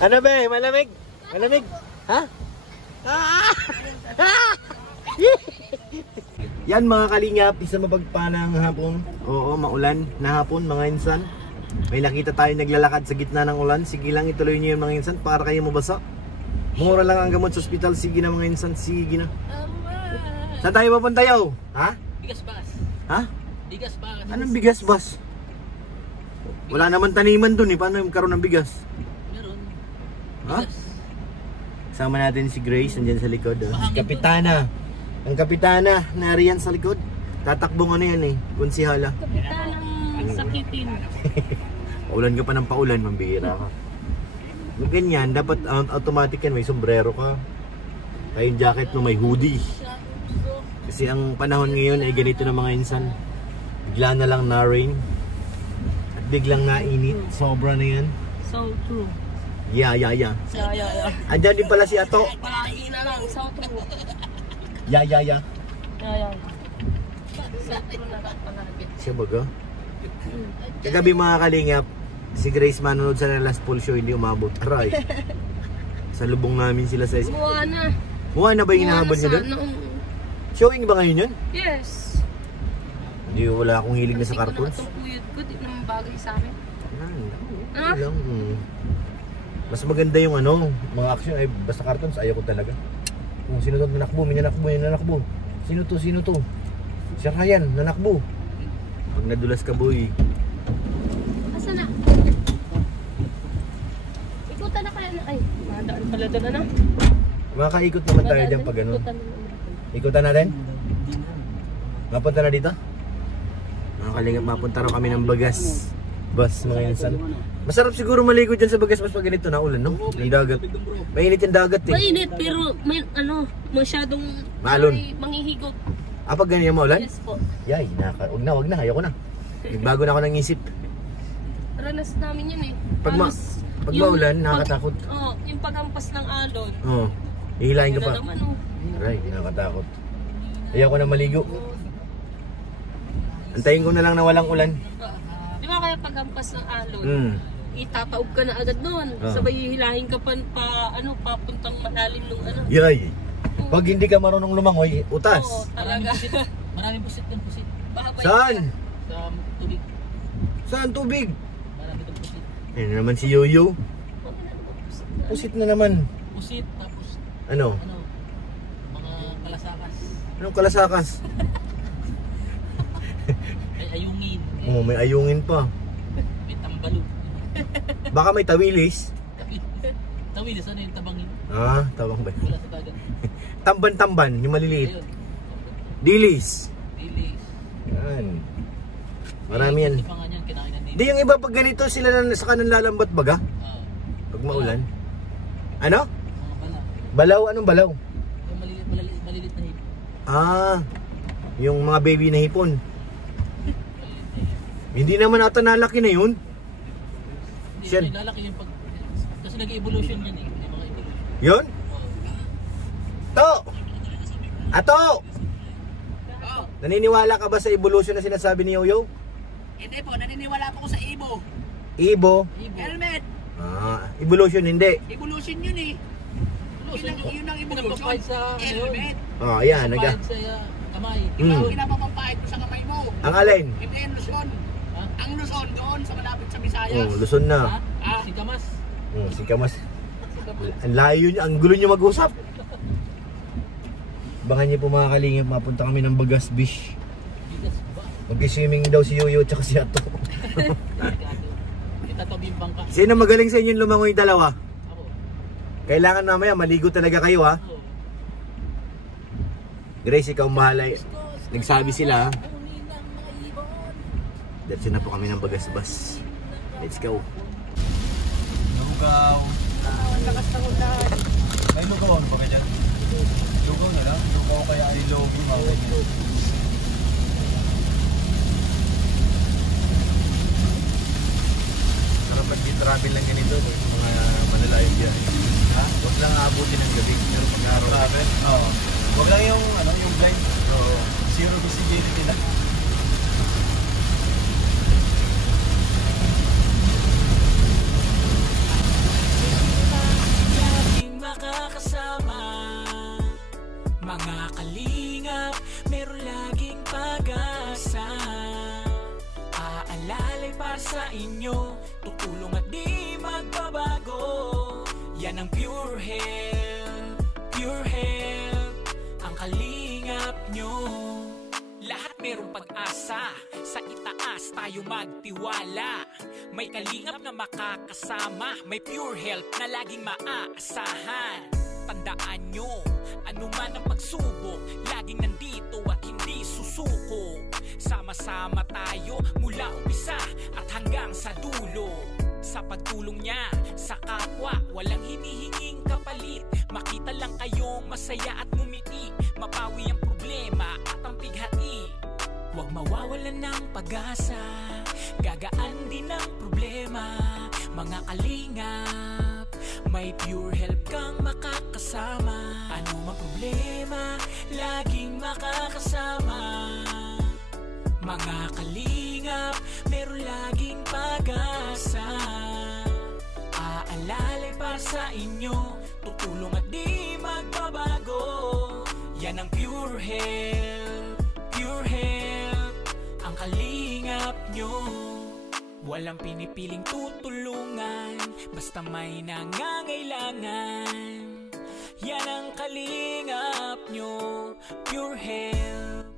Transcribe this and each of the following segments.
Ano ba? Malamig? Malamig? Ha? Yan mga kalingap, isa mapagpanang hapon. Oo, maulan na hapon mga insan. May nakita tayo naglalakad sa gitna ng ulan. Sige lang, ituloy niyo yun mga insan para kayo mabasa. Mura lang ang gamot sa ospital. Sige na mga insan, sige na. Saan tayo papunta yaw? Ha? Bigas bas. Ha? Bigas bas. Anong bigas bas? Wala naman taniman dun eh. Paano yung karoon ng bigas? Meron. Ha? Bigas. Sama natin si Grace, nandiyan sa likod. Oh. Si Kapitana. Ang Kapitana, nariyan sa likod. Tatakbong ano yan eh, konsihala. Kapitanang sakitin. Paulan ka pa ng paulan, mambihira ka. Ganyan, dapat automatic yan, may sombrero ka. Ay yung jacket mo, may hoodie. Kasi ang panahon ngayon ay ganito na mga insan. Bigla na lang na-rain. At biglang na-init. Sobra na yan. So true. Yeah. Yeah. Andyan din pala si Ato. Palahina lang. So true. Yeah. Yeah. So true na palagi. Siya baga? Kagabi mga kalingap, si Grace manonood sa last pool show, hindi umabot. Aray. Sa lubong namin sila sa Moana. Moana ba yung hinahabol nyo doon? Showing ba ngayon yun? Yes. Hindi, wala akong hilig na sa cartoons. Kasi kung ko, di naman bagay sa akin. Ah? Lang. Mas maganda yung ano, mga action ay basta cartoons, ayaw ko talaga. Kung sino to nanakbo, may nanakbo. Sino to? Si Ryan, nanakbo. Pag nadulas ka boy. Asa na? Ikutan na kaya na. Ay, madaan pala doon ano? Makakaikot naman tayo dyan pag ano. Ikutan na rin? Mapunta na dito? Mga kalingap, mapunta raw kami ng Bagas. Bus mga insan. Masarap siguro maligo dyan sa Bagas pag ganito na ulan, no? Yung dagat. Mainit yung dagat eh. Mainit pero may ano, masyadong Maalon. Manghihigop. Ah, pag ganyan maulan? Yes po. Yay, wag na, ayoko na. Bago na ako ng isip. Ranas namin yun eh. Pag maulan, nakakatakot. Oo, yung pagampas ng alon. Oo, hihilahin ka Yun pa. na naman oh. Aray, nakakatakot. Ayoko na maligo. Antayin ko na lang na walang ulan. Di ba kaya pagampas ng alon? Itataob ka na agad doon. Sabay hihilahin ka pa papuntang malalim nung ano. Yay! Pag hindi ka marunong lumangoy, utas. Oo, talaga. Maraming pusit ng pusit. Saan? Sa tubig. Saan tubig? Marami ng pusit. Ayun na naman si Yoyo. Pusit na naman. Pusit tapos Ano? mga kalasakas. Anong kalasakas? May ayungin. Oh, may ayungin pa. May tambalo. Baka may tawilis. Tawilis, ano yung tabangin? Ah, tabang ba? Wala sa dagat. Tamban-tamban, yung maliliit. Ayun. Dilis. Dilis. Yan. Marami yan. Kasi pa nga niyan, kinain ng dilis. Di yung iba pag ganito sila sa kanan lalambat baga? Pag maulan. Ano? Mga bala. Balaw? Anong balaw? Yung malilit na hip. Ah, yung mga baby na hipon. Hindi naman ata nalaki na yun. Hindi, Siyan. lalaki yung pag... Kasi nag-evolution yan eh. Yung mga evolution. Yun? To! Ato! Naniniwala ka ba sa evolution na sinasabi ni Yoyo? Hindi po, naniniwala po ko sa Ibo. Ibo? Helmet! Ah, evolution hindi. Evolution yun eh. Yun ang evolution. Sa helmet. Oh, ayan. Pinapapahid sa kamay. Mm. Pinapapahid ko sa kamay mo. Ang alin? Hindi yung Luzon. Ang Luzon doon sa malapit sa Visayas. Oh, Luzon na. Si Kamas. Oh, si Kamas. Ang layo niya, ang gulo niya mag-usap. Abangan niyo po mga kalingap, mapunta kami ng Bagas Beach. Mag-swimming daw si Yoyo at si Ato. Itatawin bangka. Sino magaling sa inyo lumangoy dalawa? Ako. Kailangan mamaya maligo talaga kayo ha. Grace, ikaw mahalay. Nagsabi sila ha. Diretso na po kami ng Bagas Bus. Let's go. Lugaw. Lakas ng ulan. May lugaw ano ba kanya? Lugaw na lang? Lugaw kaya ay logo mga kanya. Sarap pag-travel lang ganito. Mga malalayong biyahe. Ha? Huwag lang aabutin ng gabi. Pero pag-araw. Travel? Oo. Huwag lang yung, yung blind. Oo. Zero visibility lang. para sa inyo, tutulong at di magbabago. Yan ang Pure Health, Pure Health, ang kalingap nyo. Lahat merong pag-asa, sa itaas tayo magtiwala. May kalingap na makakasama, may Pure Health na laging maaasahan. Tandaan nyo, anuman ang pagsubok, laging nandito at hindi susuko. Sama-sama tayo mula umpisa at hanggang sa dulo. Sa pagtulong niya sa kapwa, walang hinihinging kapalit. Makita lang kayong masaya at ngumiti, mapawi ang problema at ang pighati. Huwag mawawalan ng pag-asa, gagaan din ang problema. Mga kalingap, may Pure Health kang makakasama. Ano mang problema, laging makakasama. Mga kalingap, meron laging pag-asa. Aalalay para sa inyo, tutulong at di magbabago. Yan ang Pure Health, Pure Health, ang kalingap nyo. Walang pinipiling tutulungan, basta may nangangailangan. Yan ang kalingap nyo, Pure Health.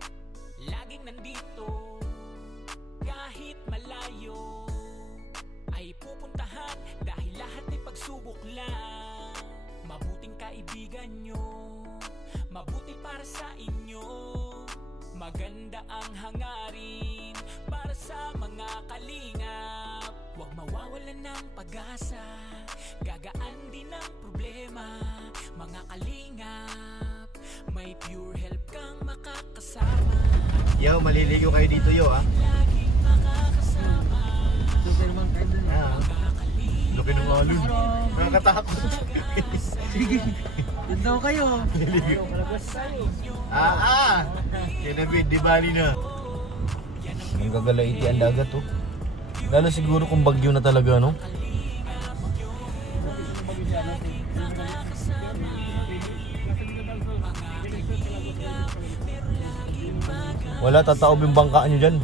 Laging nandito, kahit malayo, ay pupuntahan dahil lahat ay pagsubok lang. Mabuting kaibigan nyo, mabuti para sa inyo. Maganda ang hangarin para sa mga kalingap. Huwag mawawalan ng pag-asa, gagaan din ang problema. Mga kalingap, may Pure Health kang makakasama. Yo, maliligo kayo dito yo ah. Laging makakasama. Laki ng alon. Nakakatakot. Sige. Yun daw kayo. Kaya David, di bali na. Ang gagalaiti ang dagat oh. Lalo siguro kung bagyo na talaga no. Wala, tataob yung bangka nyo dyan.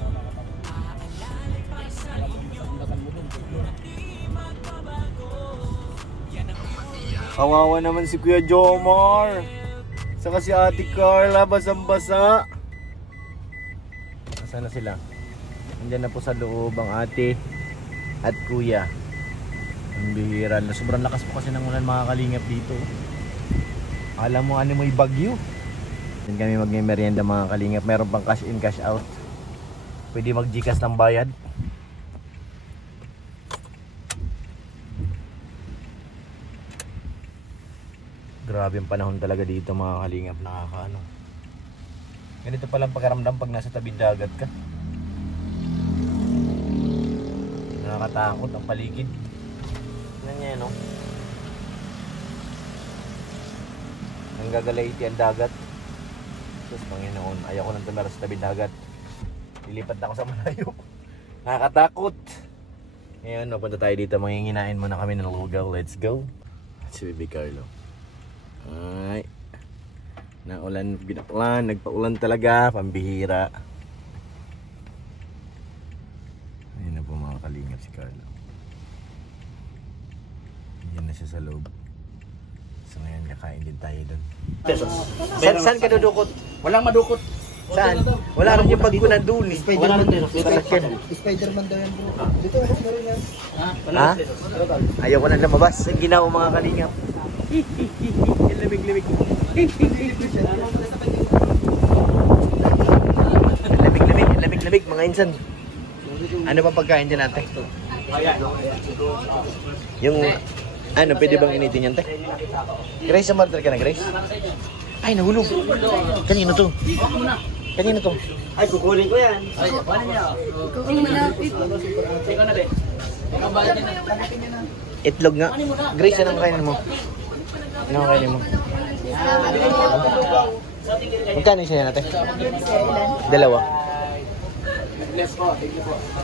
Kawawa naman si Kuya Jomar. Saka si Ate Carla, basang-basa. Nasaan na sila? Nandiyan na po sa loob ang ate at kuya. Ang bihira. Sobrang lakas po kasi ng ulan mga kalingap dito. Alam mo ano mo yung bagyo. Yan kami mag-merienda mga kalingap. Meron pang cash in, cash out. Pwede mag-Gcash ng bayad. Grabe ang panahon talaga dito mga kalingap. Nakakaano. Ganito palang pagkaramdam pag nasa tabing dagat ka. Nakakatakot ang paligid. Tignan niya no. Ang gagalaiti ang dagat. Diyos Panginoon, ayaw ko nang tumira sa tabing dagat. Lilipat na ako sa malayo. Nakakatakot. Ngayon, napunta tayo dito. Manginginain muna kami ng lugaw. Let's go. Si Baby Carlo. Ay. Naulan, binaklan. Nagpaulan talaga. Pambihira. Ayun na po mga kalingap si Carlo. Yan na siya sa loob. So ngayon, kakain din tayo doon. Saan ka dudukot? Walang madukot. Saan? Wala rin yung pagkunan doon. Spider-Man din. Spider-Man daw yan bro. Dito ako na rin yan. Ha? Ayaw ko na lumabas. Ang ginawa mga kalingap. Lamig-lamig. Lamig-lamig mga insan. Ano pa pagkain dyan ate? Yung ano, pwede bang initin yan te? Grace, sumorder ka na Grace? Ay, nahulog. Kanino to? Kanino to? Ay, kukunin ko yan. Ay, paano niya? Kukunin mo na. Ikaw na din. Ikaw ba yan? Itlog nga. Grace, anong kainin mo? Anong kainin mo? Magkano siya natin? Dalawa.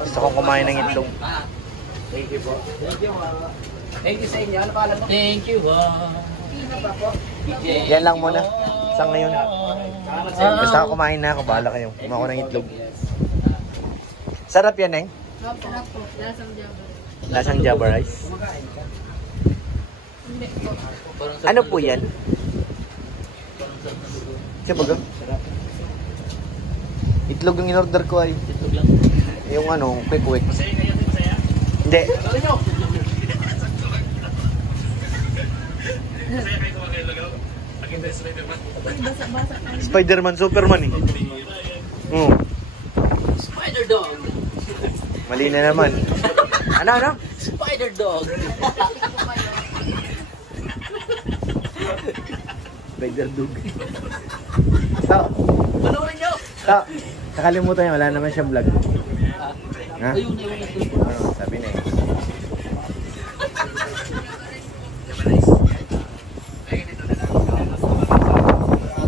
Gusto kong kumain ng itlog. Thank you po. Thank you sa inyo. Ano pangalan mo? Thank you. Yan lang muna. Sa ngayon. Basta kumain na ako. Bahala kayo. Kumain ko ng itlog. Sarap yan, Neng. Sarap po. Lasang Java. Lasang Java rice. Hindi po. Ano po yan? Siya baga? Itlog yung in-order ko ay. Itlog lang. Yung ano, quick. Masaya kayo, masaya? Hindi. Ano nyo? Masaya kayo kumakain lagaw? Nakita yung Spider-Man. Spider-Man, Superman eh. Spider Dog! Mali na naman. Ano? Spider Dog! Spider-Dog. So, Panoorin nyo! nakalimutan niya, wala naman siyang vlog. Ha? Ayun, ayun. Ano, sabi na eh.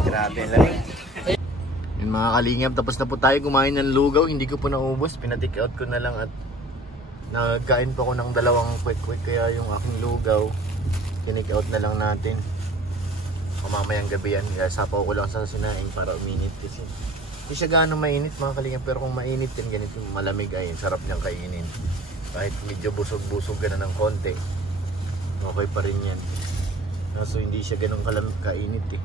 Grabe lang. Yung mga kalingap, tapos na po tayo kumain ng lugaw. Hindi ko po naubos, pinatake out ko na lang at nagkain pa ko ng dalawang quick kaya yung aking lugaw tinake out na lang natin. Mamayang gabi yan, kaya sapaw ko lang sa sinaing para uminit kasi hindi siya gaano mainit mga kalingap, pero kung mainit din ganito malamig ay sarap niyang kainin. Kahit medyo busog-busog ka na ng konti, okay pa rin yan. So hindi siya ganun kainit eh,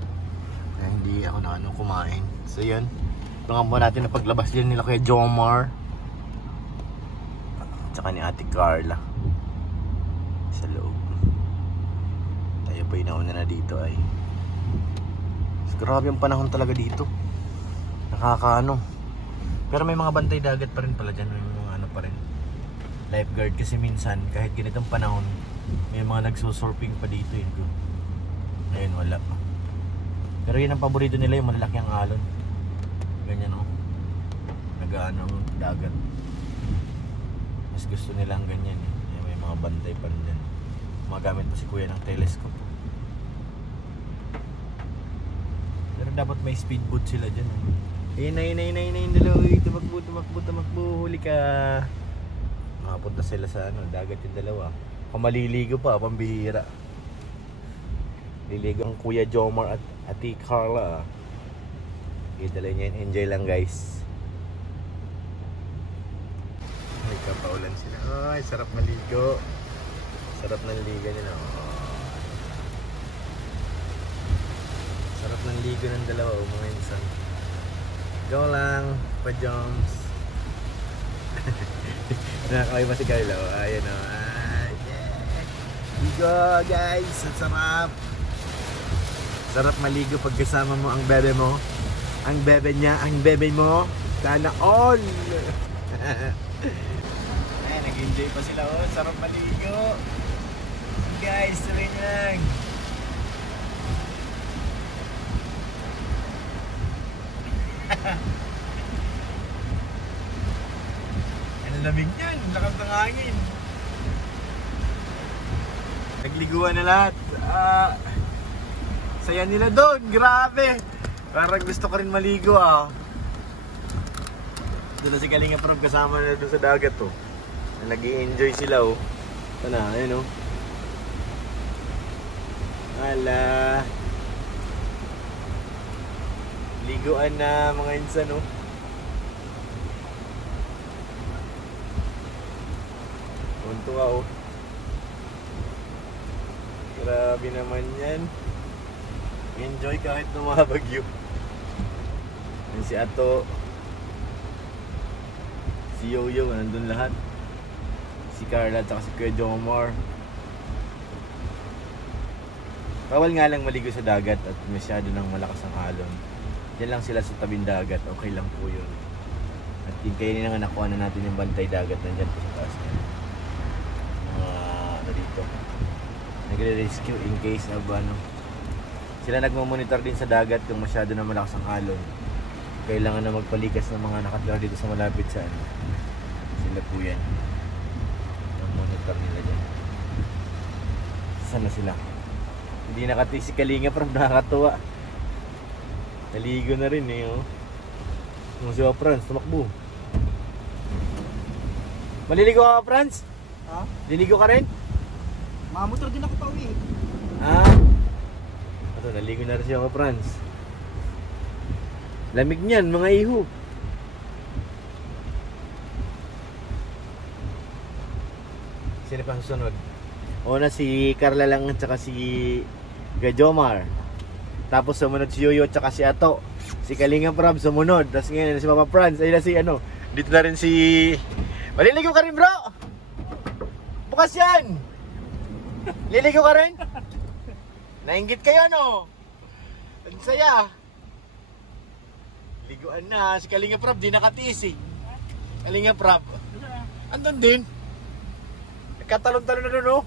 kaya hindi ako na kumain. So yan, abangan mo natin na paglabas din nila kay Jomar at saka ni Ate Carla sa loob. Tayo pa inauna na dito ay. Grabe ang panahon talaga dito. Nakakaano. Pero may mga bantay dagat pa rin pala dyan. May mga ano pa rin. Lifeguard kasi minsan kahit ganitong panahon may mga nagsusurfing pa dito eh. Ngayon wala. Pero yun ang paborito nila, yung malalaki ang alon. Ganyan o. Nag-ano ang dagat. Mas gusto nila ang ganyan eh. May mga bantay pa rin dyan. Magamit pa si kuya ng telescope. Pero dapat may speedboat sila dyan. Ayun na dalawa. Tumakbo. Huli ka. Makapunta sila sa ano, dagat yung dalawa. Kung maliligo pa, pambihira. Liligo ang Kuya Jomar at Ate Carla. Idala niya yun. Enjoy lang guys. May kapaulan sila. Ay, sarap maligo. Sarap ng liga nila. Sarap ng ligo ng dalawa mga insan. Go lang, pa-jumps. Nakakaway pa si Carlo. Ayan o. Yeah. Ligo guys. Ang sarap. Sarap maligo pag kasama mo ang bebe mo. Ang bebe niya, ang bebe mo. Sana all. Ay, nag-enjoy pa sila. Oh, sarap maligo. Guys, tuloy lang. Ang lamig niyan, lakas ng hangin. Nagliguan na lahat. Saya nila doon, grabe. Parang gusto ko rin maligo ah. Doon na si Kalinga Prab kasama na doon sa dagat oh. Nag-i-enjoy sila oh. Ito na, ayun oh. Ala. Liguan na mga insan oh. Punto ka oh. Grabe naman yan. Enjoy kahit lumabagyo. Yan si Ato, si Yoyo, nandun lahat. Si Carla at si Kuya Jomar. Bawal nga lang maligo sa dagat at masyado nang malakas ang alon. Yan lang sila sa tabing dagat, okay lang po yun. At yung kainin na nga nakuha na natin yung bantay dagat, nandyan po sa taas na ano dito, nagre-rescue in case of ano. Sila nagmamonitor din sa dagat kung masyado na malakas ang alon. Kailangan na magpalikas ng mga nakatira dito sa malapit sa ano. Sila po yan. Monitor nila dyan. Sana sila. Hindi nakati si Kalinga pero nakakatuwa. Naligo na rin eh oh. Yung si Franz, tumakbo. Maliligo ka Franz? Ha? Liligo ka rin? Mamotor din ako pa uwi. Ah? Ito, naligo na rin siya mga Franz. Lamig niyan, mga iho. Sino pa susunod? Una si Carla lang at saka si Gajomar. Tapos sumunod si Yoyo at saka si Ato. Si Kalinga Prab sumunod. Tapos ngayon si Papa Franz. Ayun na si ano. Dito na rin si... Maliligaw ka rin bro! Bukas yan! Liligaw ka rin? Nainggit kayo no? Ang saya! Liguan na. Si Kalinga Prab di nakatiis eh. Kalinga Prab. Andun din. Nagkatalon-talon na doon oh.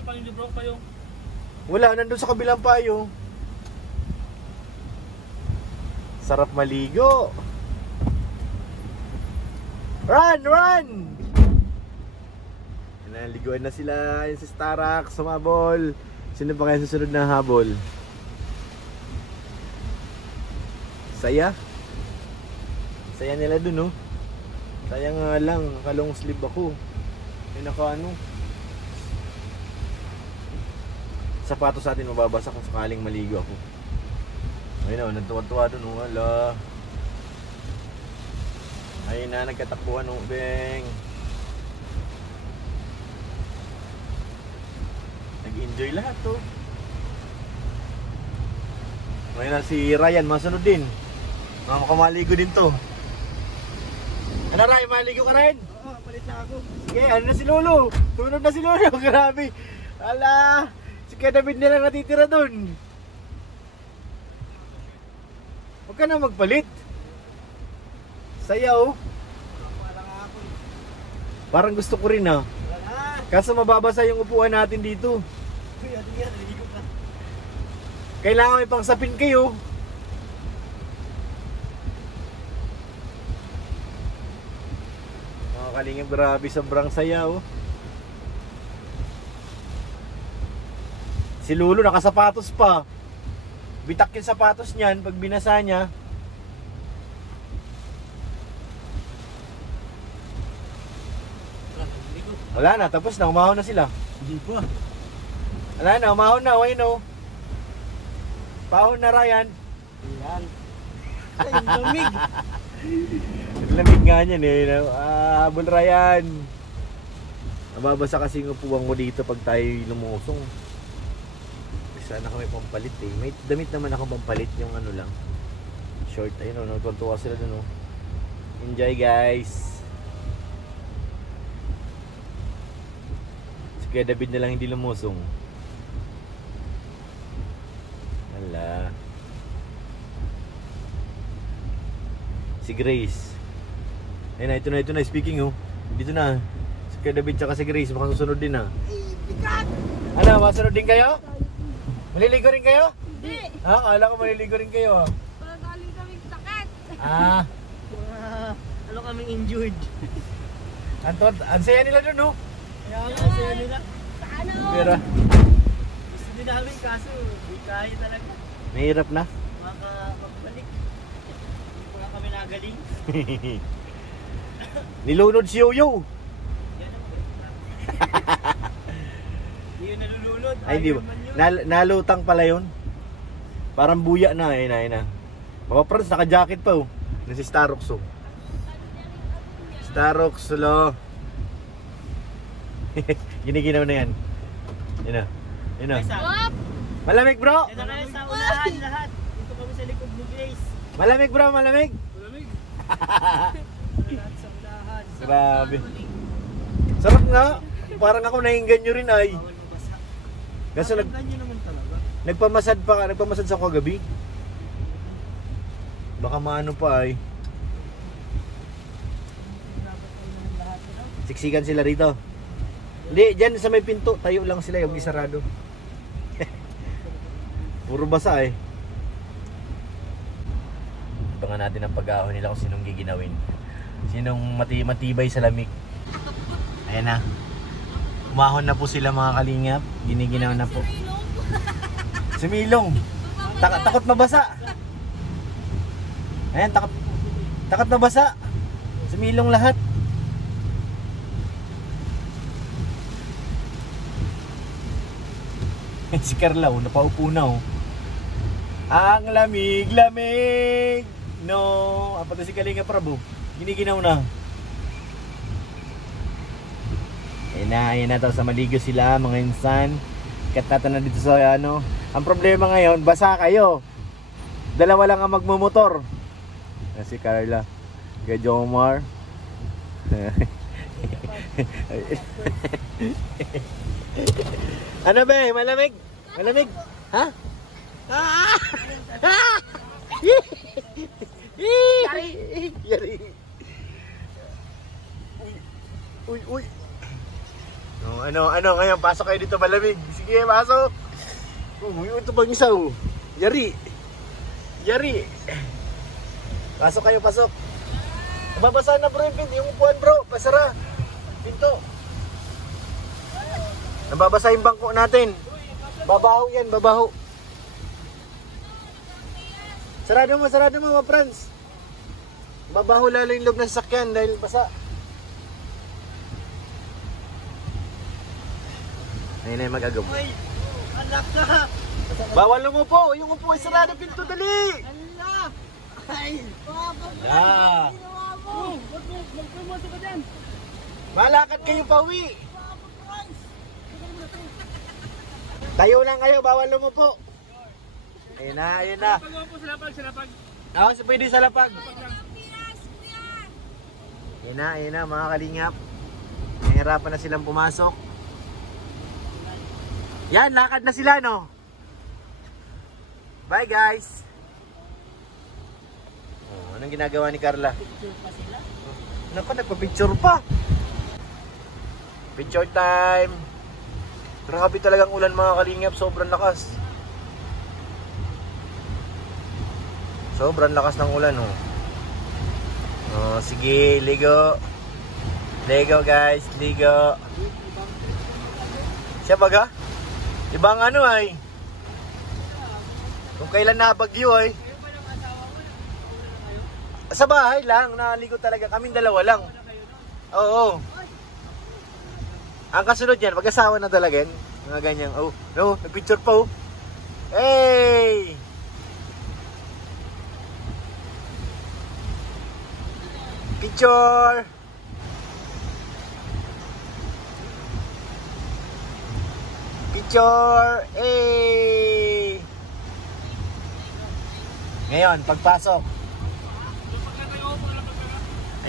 Pangindi bro kayo. Wala, nandun sa kabilang payo. Sarap maligo. Run! Run! Naliguan na sila. Yung si Starak, sumabol. Sino pa kaya susunod na habol? Saya. Saya nila dun oh. Sayang nga lang, kalong sleeve ako. May naka ano. Sapatos sa atin mababasa kung sakaling maligo ako. Ayun o, nagtuwa-tuwa dun o. Wala. Ayun na, nagkatakbuhan o. Beng. Nag-enjoy lahat to. Ayun na si Ryan, masunod din. Makamaligo din to. Ano Ryan, maligo ka rin? Oo, palit na ako. Sige, ano na si Lolo? Tunod na si Lolo, grabe. Ala, si Kuya David nila natitira dun. Huwag ka na magpalit. Sayaw. Parang gusto ko rin ah. Kaso mababasa yung upuan natin dito. Kailangan may pangsapin kayo. Mga kalingap, grabe, sobrang sayaw. Si Lolo nakasapatos pa. Bitak yung sapatos niyan pag binasa niya. Wala na, tapos na, umahon na sila. Hindi pa. Wala na, umahon na, why no? Pahon na Ryan. Ayan. Ay, lamig. Lamig nga niyan eh. Habol Ryan. Nababasa kasi yung upuan mo dito pag tayo lumusong. Sana kami pampalit eh. May damit naman ako pampalit, yung ano lang. Short, ayun o, nagtuntuwa sila dun o. Enjoy guys. Si Kuya David na lang hindi lumusong. Hala. Si Grace. Ayun na, ito na, speaking oh. Dito na. Si Kuya David tsaka si Grace, baka susunod din ah. Ano, masunod din kayo? Maliligo rin kayo? Hindi. Akala ko maliligo rin kayo. Wala galing kaming sakit. Ah, Ano kaming injured? ang saya nila dun, no? Kaya nga, saya nila. Ano? Pero, Gusto din namin kaso, di kaya talaga. mahirap na. Magbalik. Hindi pa nga kami nagaling. Nilunod si Yoyo. Yan ang Hindi yun nalulunod. Ay, di ba? Iron Man yun. Nalutang pala yun. Parang buya na, ayun na. Papa Franz, naka-jacket pa oh. Na si Starox oh. Starox, lo. Giniginaw na yan. Yun na. Yun na. Wap! Malamig bro! Yan na kayo sa unahan lahat. Dito kami sa likod ni Grace. Malamig bro, malamig! Lahat sa unahan. Grabe. Sarap nga. Parang ako nainganyo rin ay. Bawal mabasa. Kaso Ganyan naman talaga. nagpamasad sa ako kagabi. Baka maano pa ay. Siksikan sila rito. Hindi, dyan sa may pinto, tayo lang sila, yung isarado. Puro basa eh. Abangan natin ang pag-ahon nila kung sinong giginawin. Sinong matibay sa lamig. Ayan na. Umahon na po sila mga kalingap. Giniginaw na po. Si Milong. Takot mabasa. Ayan, takot mabasa. Si Milong lahat. Si Carla, napaupo na oh. Ang lamig-lamig. No, pati si Kalinga Prab oh. Giniginaw na. Ayun Ayun na daw sa maligo sila mga insan. Katata na dito sa ano. Ang problema ngayon, basa kayo. Dalawa lang ang magmumotor. Si Carla, kay Jomar. Ano ba? Malamig? Malamig? Ha? Yari. Uy. Ano ngayon? Pasok kayo dito malamig. Sige, pasok. Ito bang isa oh. Yari. Pasok kayo, pasok. Nababasa na bro yung upuan bro. Pasara. Pinto. Nababasa yung bangko natin. Babaho yan, babaho. Sarado mo mga friends. Babaho lalo yung loob ng sasakyan dahil basa. Ayun na yung mag-agam. Uy, anak ka. Bawal umupo. Yung upo ay sarado pinto, dali. Anak. Ay. Ah. Magpumusok ka dyan. Malakad kayo pauwi. Tayo lang kayo, bawal umupo. Ayun na. Salapag. Oo, pwede sa lapag. Ayun na mga kalingap. Nahihirapan na silang pumasok. Yan, lakad na sila no. Bye guys. Oh, anong ginagawa ni Carla? Picture pa sila. Naku, nagpa-picture pa. Picture time. Grabe talagang ulan mga kalingap, sobrang lakas. Sobrang lakas ng ulan oh. Oh, sige, ligo. Ligo guys, ligo. Siya baga? Ibang ano ay. Kung kailan nabagyo ay. Sa bahay lang, naligo talaga. Kaming dalawa lang. Oo. Ang kasunod yan, mag-asawa na talaga yan. Mga ganyang, oh, no, nag-picture pa oh. Hey! Picture! Picture! Hey! Ngayon, pagpasok.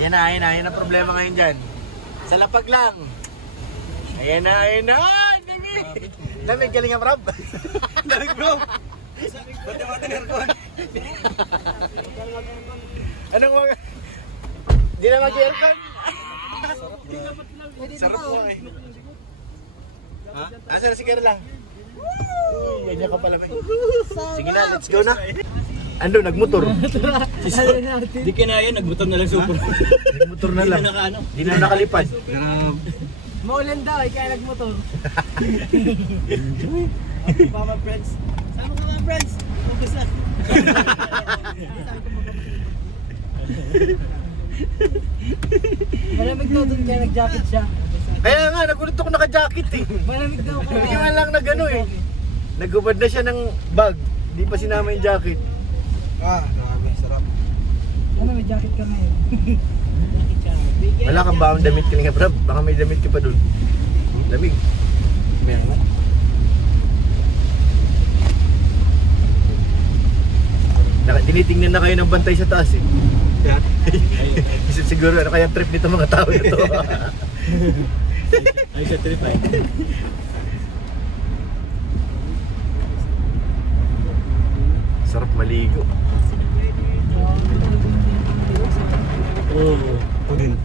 Ayan na ang problema ngayon dyan. Sa lapag lang. Ayan na. Lamig, galing ang Rob. Lamig bro. Ba't naman tinirkon? Anong mga... Di na mag-aircon? Sarap po eh. Ha? Asa na si Carla? Ganyan ka pala may. Sige na, let's go na. Ando, nagmotor. Di kinaya, nagmotor na lang super. Nagmotor na lang. Di na nakalipad. Maulan daw, kaya nagmotor. Mama friends. Sama ka mga friends. Focus na. Malamig daw doon kaya nag-jacket siya. Kaya nga, nagulat ako naka-jacket eh. Malamig daw kaya. Hindi man lang nag-ano eh. Nagubad na siya ng bag. Di pa sinama yung jacket. Grabe, sarap. Ano, may jacket ka ngayon? Wala kang ba ang damit ka nga, Brab? Baka may damit ka pa dun. Lamig. Meron mo. Tinitingnan na kayo ng bantay sa taas eh. Isip siguro, ano kaya trip nito mga tao na to? Ay, sa trip ay. Sarap maligo. Oo. Pudin.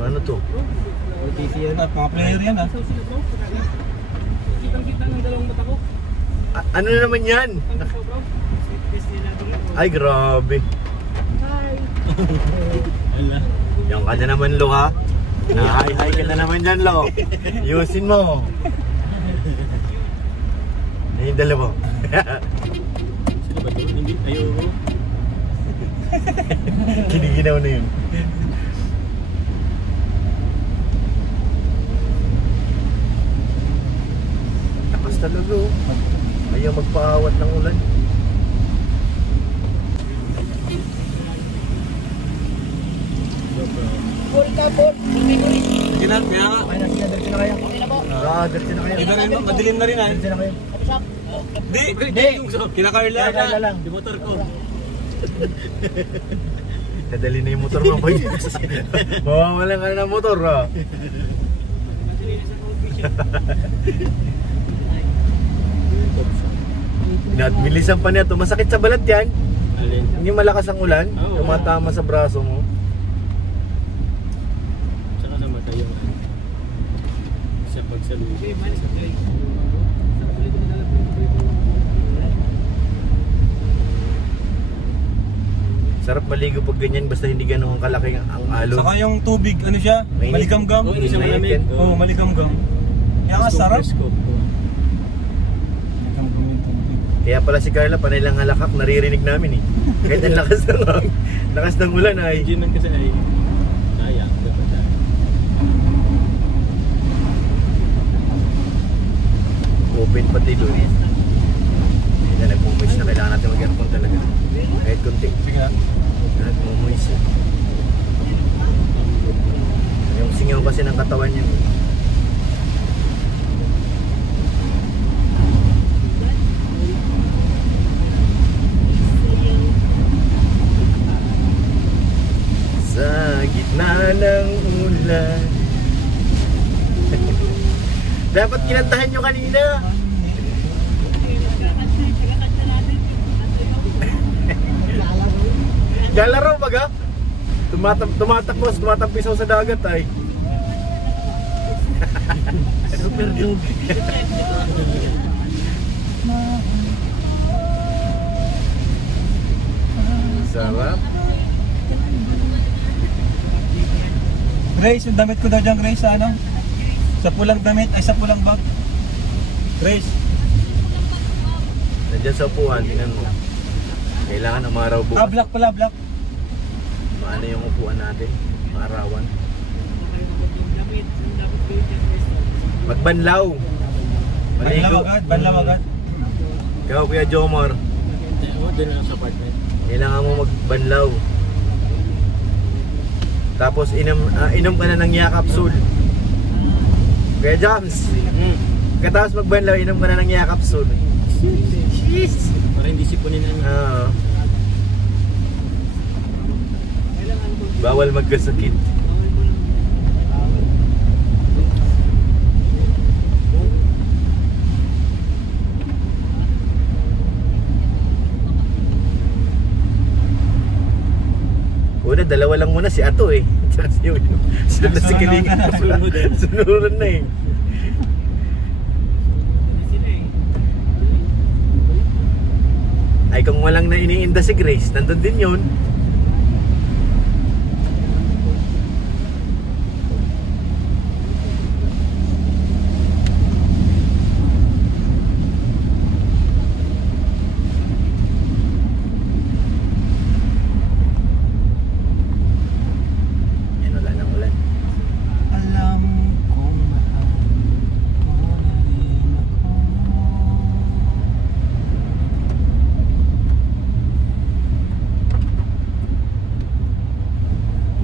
Ano to? Mga player yan ha. Kitang-kita ng dalawang mata ko. Ano na naman yan? Ay, grabe. Hi. Yan ka na naman, Lo, ha? Na-hi-hi ka na naman dyan, Lo. Yusin mo. Ayun, dalawa. Sino ba ito? Hindi. Ayoko. Kiniginaw na yun. Lakas talaga, oh. Ayaw magpaawat ng ulan. Full ka, full. Sige na, kaya nga. Okay na, sige, diretso na kayo. Diretso na kayo. Ito rin, madilim na rin ah. Diretso na kayo. Di! Kina Carla Carla lang. Yung motor ko. Kadali na yung motor mo, boy. Mawawala ka na ng motor, ah. Bilisan pa niya to. Masakit sa balat yan. Alin? Hindi malakas ang ulan. Oo. Tumatama sa braso mo. Tsaka sa mata yung sa pagsalubi. Sarap maligo pag ganyan basta hindi ganun kalaki ang alon. Saka yung tubig, ano siya? Mainit. Maligamgam. Oo, hindi siya malamig. Oo, maligamgam. Kaya nga sarap. Kaya pala si Carla, panay lang halakak, naririnig namin eh. Kahit ang lakas ng ulan ay. Hindi man kasi ay sayang. Open pati doon. Hindi na nagmumoist na kailangan natin mag-aircon talaga. Kahit kunti. Sige na. Nagmumoist. Yung singaw kasi ng katawan niya. Sa gitna ng ulan. Dapat kinantahan nyo kanina. Galaro baga? Tumatakpisaw sa dagat ay. Super dog. Sarap. Grace, yung damit ko daw dyan, Grace, sa ano? Sa pulang damit, ay sa pulang bag. Grace. Nandiyan sa upuan, tingnan mo. Kailangan umaraw Ah, bukas. black pala, black. Maano yung upuan natin? Maarawan. Magbanlaw. Banlaw agad, banlaw agad. Ikaw, Kuya Jomar, Doon lang sa apartment. kailangan mo magbanlaw. Tapos inom ka na ng Yakapsul. Kuya Jams, katapos magbanlaw, inom ka na ng Yakapsul. Para hindi sipunin ang Bawal magkasakit. Una, dalawa lang muna si Ato eh. Tsaka si Uyo. Sunod na si Kiling. Sunod na eh. Ay kung walang na iniinda si Grace, nandun din yun. Yan, wala nang ulan. alam kong mahal mo na rin ako.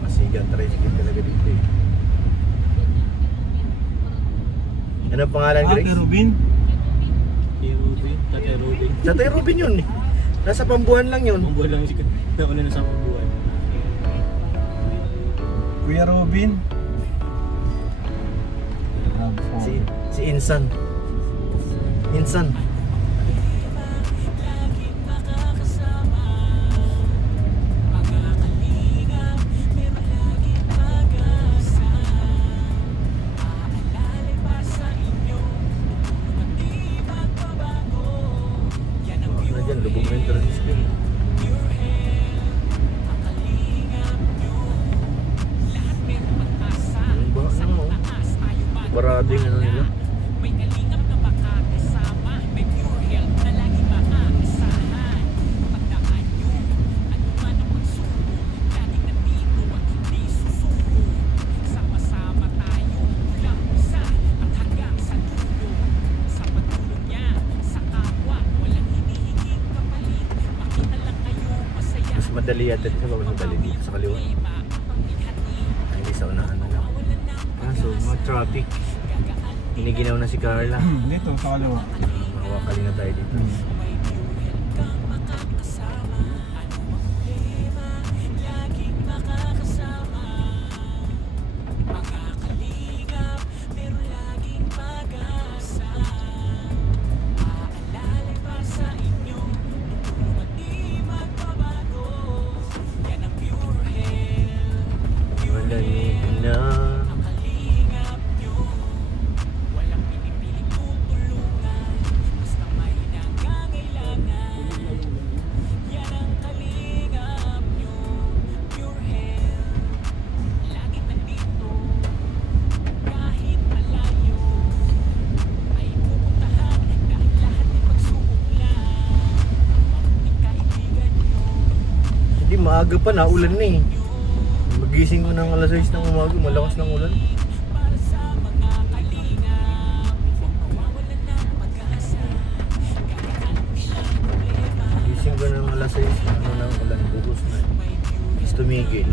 Masigang tricycle talaga dito eh. Ano ang pangalan, Ah, Grace? kay Rubin? Kay Rubin? Kay Rubin? Sa Tay Rubin yun eh. Nasa Pambuhan lang yun. Ang buwan lang si nauna na sa buwan. Kuya Rubin? Si Insan. Insan. Ano dyan, lubog na yung transistor. Ang ba? Ano mo? Parado yung ano nila. Mas madali yata sa bawah madali dito sa kaliwa. Ay, hindi sa unahan na lang. Kaso, traffic. Iniginaw na si Carla. Dito, sa kalawa. Makawakali na tayo dito. Maaga pa na, ulan na eh. Magising ko ng alas 6 ng umaga, malakas ng ulan. Magising ko ng alas 6 ng ulan, bugos na. Is tumigil.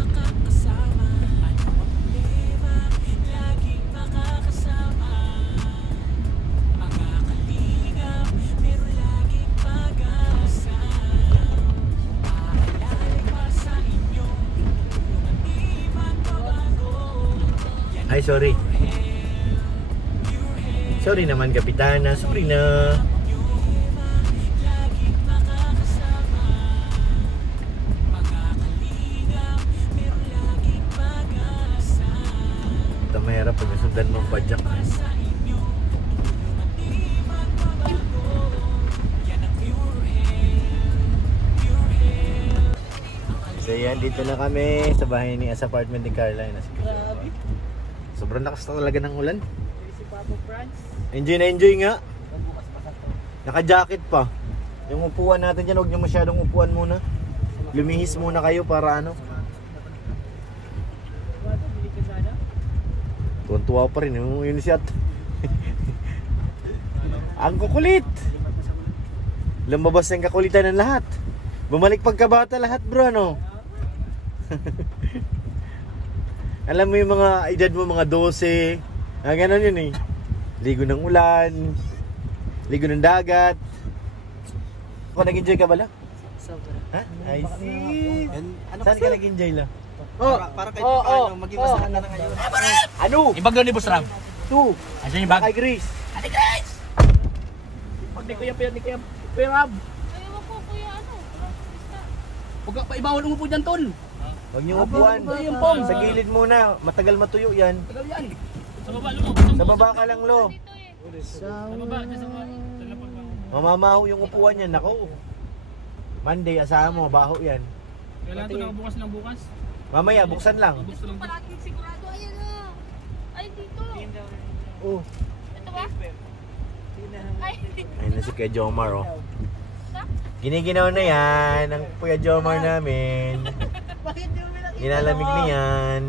Ay, sorry. Sorry naman, Kapitana. Sorry na. Ito mahirap pag nasundan mong padyak. So yan, dito na kami sa bahay ni sa apartment ni Carla. Sobrang lakas na talaga ng ulan. Enjoy na enjoy nga. Naka-jacket pa. Yung upuan natin dyan, huwag nyo masyadong upuan muna. Lumihis muna kayo para ano. Tuwan-tuwa pa rin yung unisyat. Ang kukulit. Lumabas ng kakulitan ng lahat. Bumalik pagkabata lahat, bro, ano? Alam mo yung mga edad mo, mga 12. Ganon yun eh. Ligo ng ulan. Ligo ng dagat. Ako nag-enjoy ka bala? Sobra. Ha? I see. Saan ka nag-enjoy la? Para kahit paano, maging masarap na ngayon. Ano? Ibag doon ni Boss Ram. 2. Asan yung bag? Kay Grace. Ate Grace! Pag di Kuya Rab. Ayaw ko, kuya, ano? Huwag ka pa ibawal umupo dyan, Tol. Huwag niyo upuan. Yung pong. Sa gilid muna. Matagal matuyo yan. Tagal yan. Sa baba, lumo. Sa baba ka lang, lo. Dito eh. Sa baba, dyan sa baba. Mamamaho yung upuan yan. Nako. Monday, asahan mo. Baho yan. Kailan ito nakabukas ng bukas? Mamaya, buksan lang. Gusto lang parating sigurado. Ayan na. Ay, dito. Oh. Ito ba? Ay, Ayun na si Kuya Jomar, oh. Giniginaw na yan ang Kuya Jomar namin. Ginalamig na yan.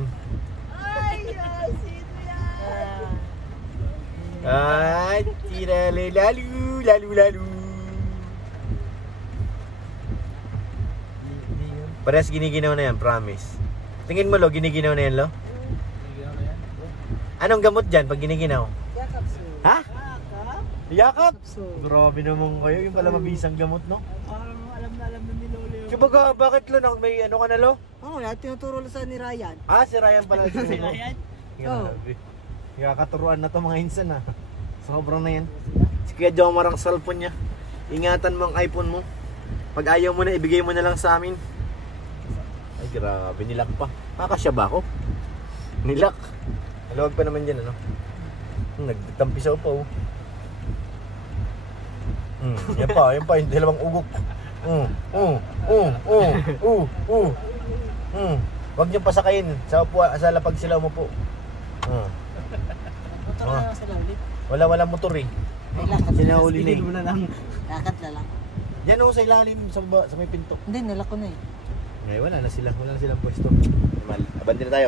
Ay, tirale lalu, lalu. Parehas giniginaw na yan, promise. Tingin mo, lo, giniginaw na yan, lo? Anong gamot dyan pag giniginaw? Ha? Yakap? Grabe naman kayo, yung pala mabisang gamot, no? Parang alam na ni Lolo. Kumbaga, bakit lo, may ano ka na, lo? Oo, tinuturo lang sa ni Ryan. Ah, si Ryan pala. Si Ryan? Grabe. Katuruan na to mga insan, ha? Sobrang na yan. Si Kuya Jomar ang cellphone niya. Ingatan mo ang iPhone mo. Pag ayaw mo na, ibigay mo na lang sa amin. Ay, grabe, nilak pa. Makakasya ba ako? Nilak. Maluwag pa naman dyan, ano? Nagtampisaw pa, oh. Yan pa, yung dalawang ugok. Huwag niyong pasakayin sa lapag sila umupo. Motor na lang sa lalit. Wala motor eh. Sinahuli na eh. Mo na lang. Lakat na lang. Yan o, sa ilalim, sa may pinto. Hindi, nilak ko na eh. Ngayon, wala na silang pwesto. Abandon na tayo.